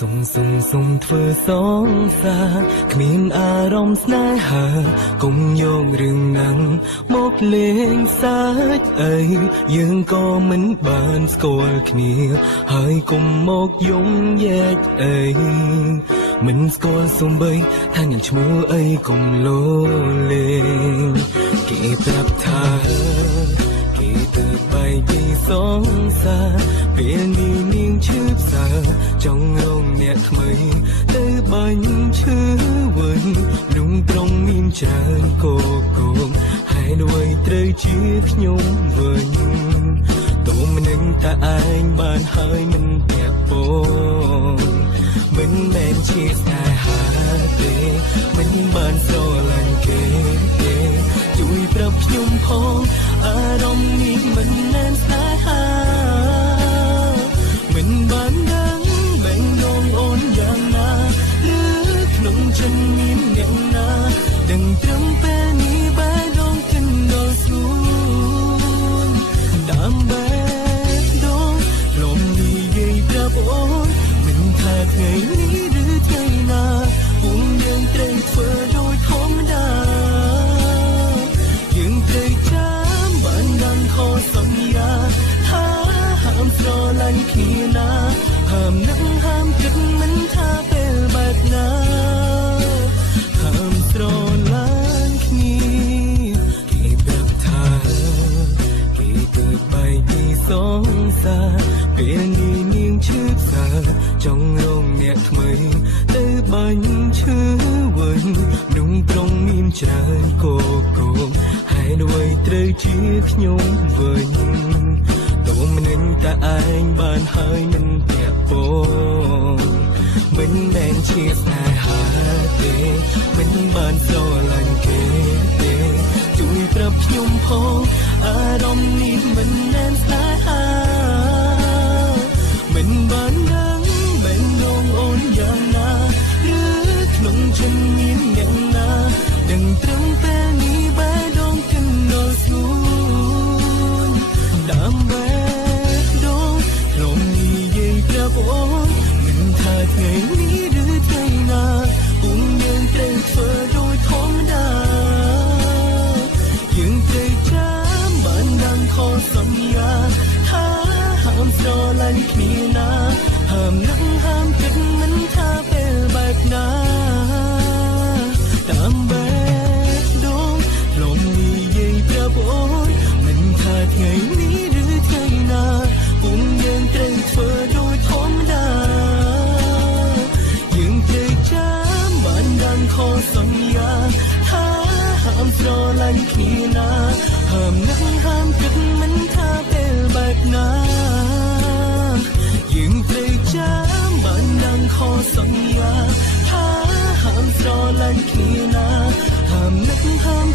សុំធ្វើសងសាគ្មានអារម្មណ៍ស្នេហាកុំយករឿងហ្នឹងមកលេងសើចអីយើងក៏មិនបានស្គាល់គ្នាហើយកុំមកយំយែកអីមិនស្គាល់សំបីថាអ្នកឈ្មោះអីកុំលោលេងគេប្រាប់ថាគេទៅបែកពីសងសាពេលនេះនាងឈឺផ្សាចង់រងអ្នកថ្មីទៅបាញ់ឈឺវិញរុងត្រង់មានច្រើនកកងហើយអ្វីត្រូវជាខ្ញុំវិញទុំនឹងតែឯងបានហើយមិនពាក់ពងមិនមែនជាស្នេហាទេមិនបានស្រឡាញ់គេទេជួយប្រាប់ខ្ញុំផងអារម្មណ៍នេះមិនមែនស្នេហាមិនបានដឹងបែងដងអូនយ៉ាងណាឬក្នុងចិត្តមានអ្នកណាដឹងត្រឹមពេលនេះបែងដងគិនដល់ស្រួលតាមបែងដងលំនិយាយប្រាប់អូនមិនថាថ្ងៃនេះឬថ្ងៃណាពួកយើងត្រូវធ្វើដូចធម្មតាយើងត្រូវចាំបានដឹងខុសសន្យាថាហាមស្រឡាញ់គ្នាណាហាមនឹកហាមគិតមិនថាពេលបែបណាហាមស្រឡាញ់គ្នាគេប្រាប់ថាគេទៅបែកពីសងសាពេលនេះនាងឈឺផ្សាចង់រងអ្នកថ្មីទៅបាញ់ឈឺវិញដងត្រង់មានច្រើនកកងហើយអ្វីត្រូវជាខ្ញុំវិញទុំនឹងតែឯងបានហើយមិនពាក់ពងមិនមែនជាស្នេហាទេមិនបានស្រឡាញ់គេទេជួយប្រាប់ខ្ញុំផងអារម្មណ៍នេះមិនមែនស្នេហាមិនបានដឹងបែងដងអូនយ៉ាងណាឬក្នុងចិត្តមានអ្នកណាដឹងត្រឹមពេលនេះបែងដងគិនដល់ស្រួលតាមបែងដងលំនិយាយប្រាប់អូនមិនថាថ្ងៃនេះឬថ្ងៃណាពួកយើងត្រូវធ្វើដូចធម្មតាយើងត្រូវចាំបានដឹងខុសសន្យាថាហាមស្រឡាញ់គ្នាណាហាមនឹកហាមគិតមិនថាពេលបែបណាតាមបែបដងលំនិយាយប្រាប់អូនមិនថាថ្ងៃនេះឬថ្ងៃណាពួកយើងត្រូវធ្វើដូចធម្មតាយើងត្រូវចាំបានដឹងខុសសន្យាថាហាមស្រឡាញ់គ្នាណាហាមនឹកហាមគិតមិនថាពេលបែបណាយើងត្រូវចាំបានដឹងខុសសន្យាថាហាមស្រឡាញ់គ្នាណាហាមនឹកហាម